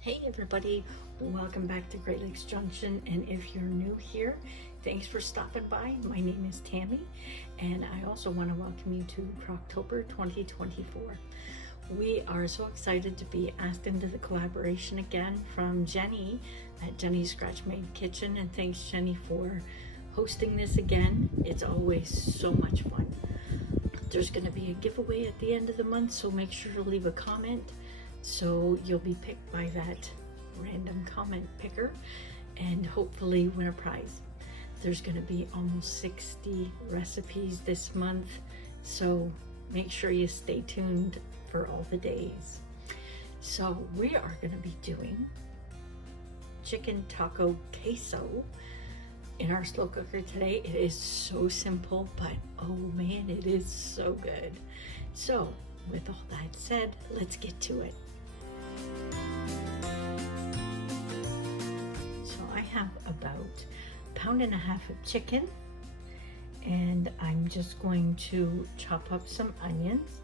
Hey everybody, welcome back to Great Lakes Junction, and if you're new here, thanks for stopping by. My name is Tammy, and I also want to welcome you to Crocktober 2024. We are so excited to be asked into the collaboration again from Jenny at Jenny's Scratch Made Kitchen, and thanks Jenny for hosting this again. It's always so much fun. There's going to be a giveaway at the end of the month, so make sure to leave a comment so you'll be picked by that random comment picker and hopefully win a prize. There's going to be almost 60 recipes this month, so make sure you stay tuned for all the days. So we are going to be doing chicken taco queso in our slow cooker today. It is so simple, but oh man, it is so good. So with all that said, let's get to it. So I have about 1.5 pounds of chicken, and I'm just going to chop up some onions,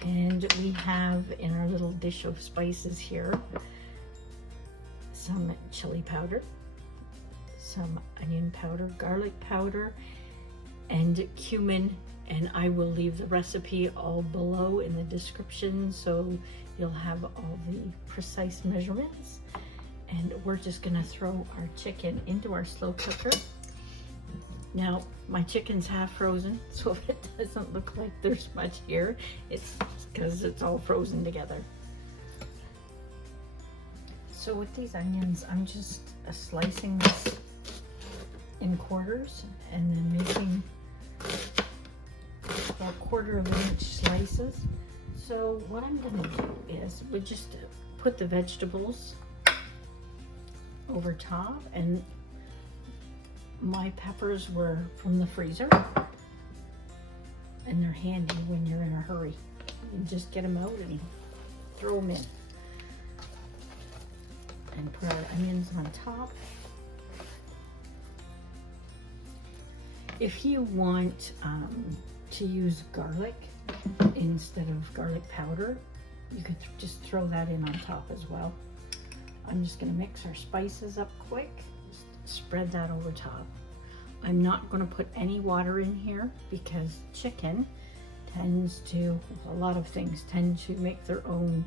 and we have in our little dish of spices here some chili powder, some onion powder, garlic powder, and cumin, and I will leave the recipe all below in the description so you'll have all the precise measurements. And we're just gonna throw our chicken into our slow cooker. Now my chicken's half frozen, so if it doesn't look like there's much here, it's because it's all frozen together. So with these onions, I'm just slicing this in quarters and then making about 1/4 inch slices. So what I'm gonna do is we just put the vegetables over top, and my peppers were from the freezer and they're handy when you're in a hurry. You just get them out and throw them in and put our onions on top. If you want to use garlic instead of garlic powder, you could just throw that in on top as well. I'm just going to mix our spices up quick, just spread that over top. I'm not going to put any water in here because chicken tends to, a lot of things tend to make their own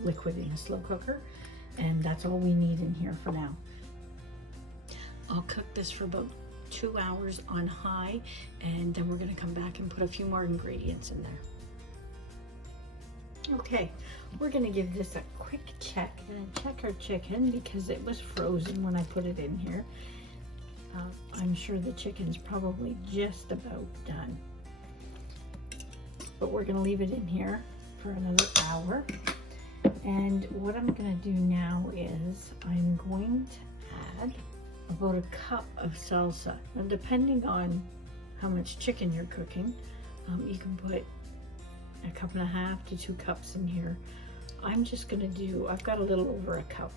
liquid in a slow cooker, and that's all we need in here for now. I'll cook this for about 2 hours on high, and then we're going to come back and put a few more ingredients in there. Okay, we're going to give this a quick check and check our chicken because it was frozen when I put it in here. I'm sure the chicken's probably just about done, but we're going to leave it in here for another hour. And what I'm going to do now is I'm going to add about 1 cup of salsa. Now, depending on how much chicken you're cooking, you can put 1.5 cups to 2 cups in here. I'm just gonna do, I've got a little over 1 cup.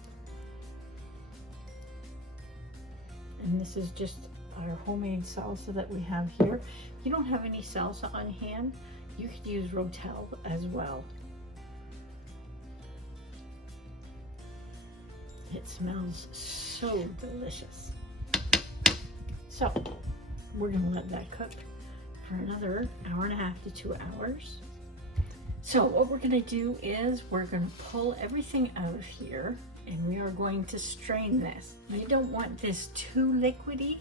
And this is just our homemade salsa that we have here. If you don't have any salsa on hand, you could use Rotel as well. It smells so delicious. So we're gonna let that cook for another 1.5 to 2 hours. So what we're gonna do is we're gonna pull everything out of here, and we are going to strain this. You don't want this too liquidy.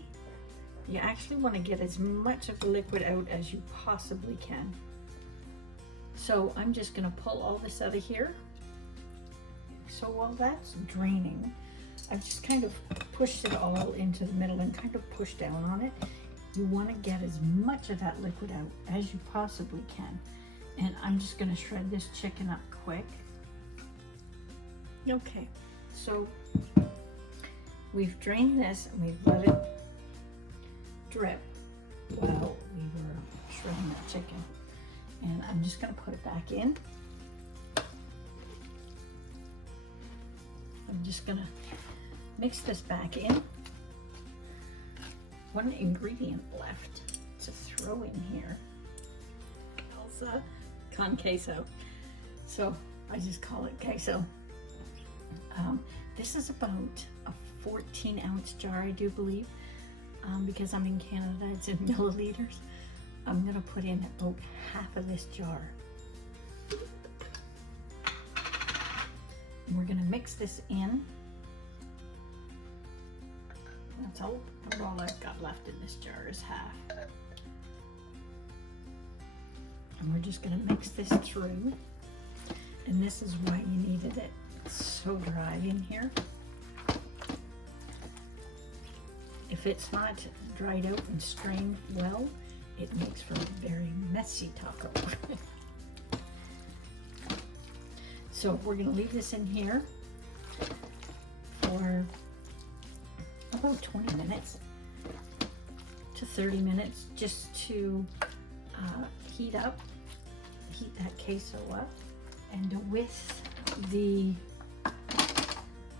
You actually want to get as much of the liquid out as you possibly can. So I'm just gonna pull all this out of here. So while that's draining, I've just kind of pushed it all into the middle and kind of pushed down on it. You want to get as much of that liquid out as you possibly can. And I'm just going to shred this chicken up quick. Okay, so we've drained this and we've let it drip while we were shredding that chicken. And I'm just going to put it back in. I'm just gonna mix this back in. One ingredient left to throw in here, salsa con queso. So I just call it queso. This is about a 14-ounce jar, I do believe. Because I'm in Canada, it's in milliliters. I'm gonna put in about half of this jar. And we're gonna mix this in. That's all I've got left in this jar is half. And we're just gonna mix this through. And this is why you needed it so dry in here. If it's not dried out and strained well, it makes for a very messy taco. So we're gonna leave this in here for about 20 minutes to 30 minutes just to heat that queso up. And with the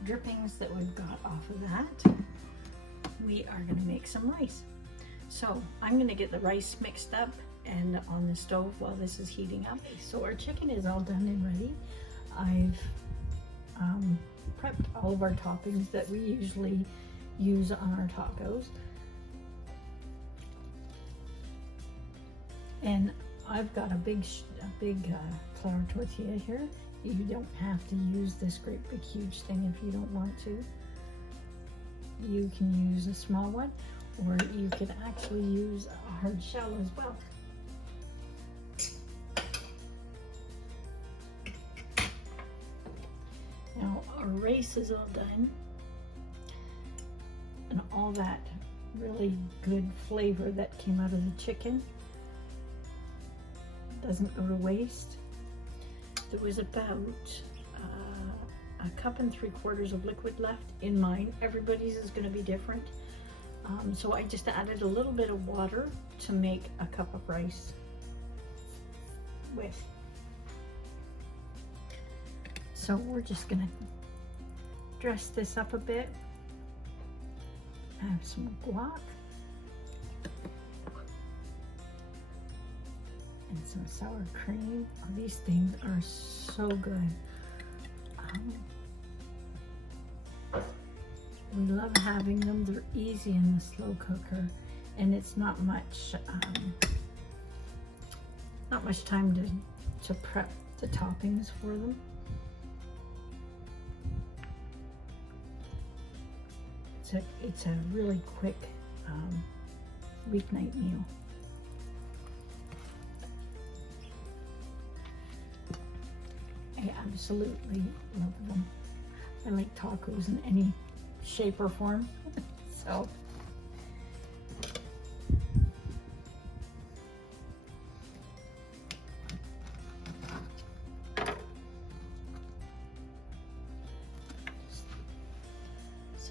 drippings that we've got off of that, we are going to make some rice. So I'm going to get the rice mixed up and on the stove while this is heating up. So our chicken is all done and ready. I've prepped all of our toppings that we usually use on our tacos. And I've got a big flour tortilla here. You don't have to use this great big huge thing if you don't want to. You can use a small one, or you could actually use a hard shell as well. Now our rice is all done, and all that really good flavor that came out of the chicken doesn't go to waste. There was about a cup and 3/4 of liquid left in mine. Everybody's is going to be different. So I just added a little bit of water to make a cup of rice with. So we're just going to dress this up a bit. Have some guac and some sour cream. Oh, these things are so good. We love having them. They're easy in the slow cooker, and it's not much time to prep the toppings for them. It's a really quick weeknight meal. I absolutely love them. I like tacos in any shape or form. So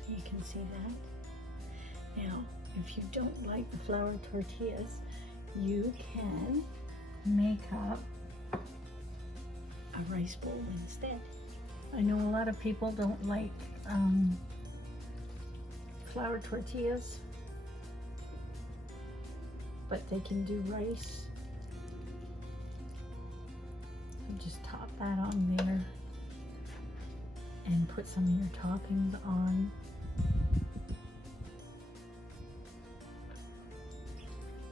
you can see that. Now, if you don't like the flour tortillas, you can make up a rice bowl instead. I know a lot of people don't like flour tortillas, but they can do rice. You just top that on there and put some of your toppings on.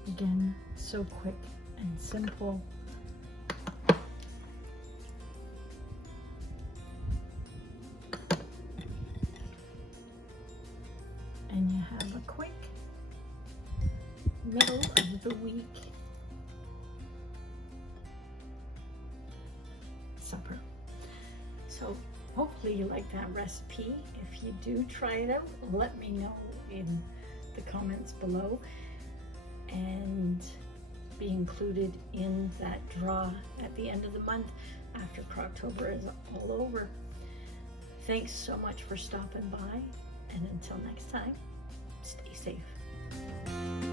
Again, so quick and simple. And you have a quick middle of the week supper. So hopefully you like that recipe. If you do try it out, let me know in the comments below and be included in that draw at the end of the month after Crocktober is all over. Thanks so much for stopping by, and until next time, stay safe.